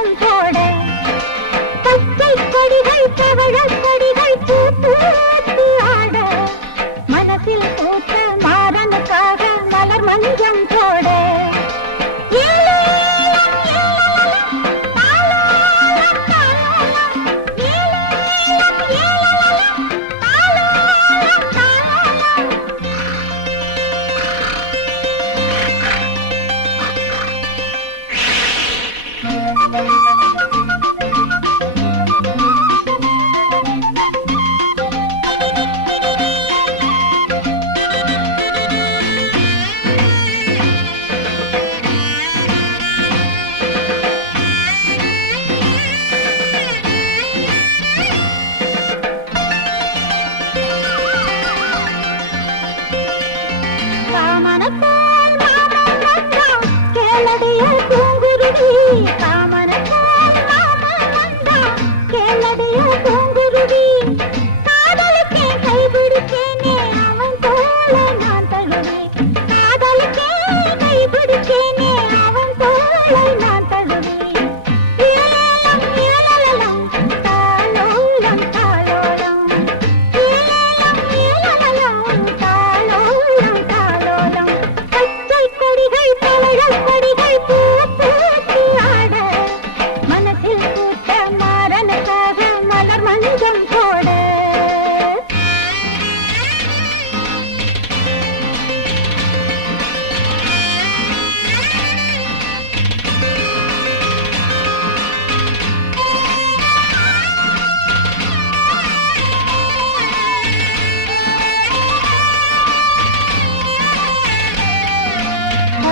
Thank you.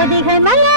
அதிகமலா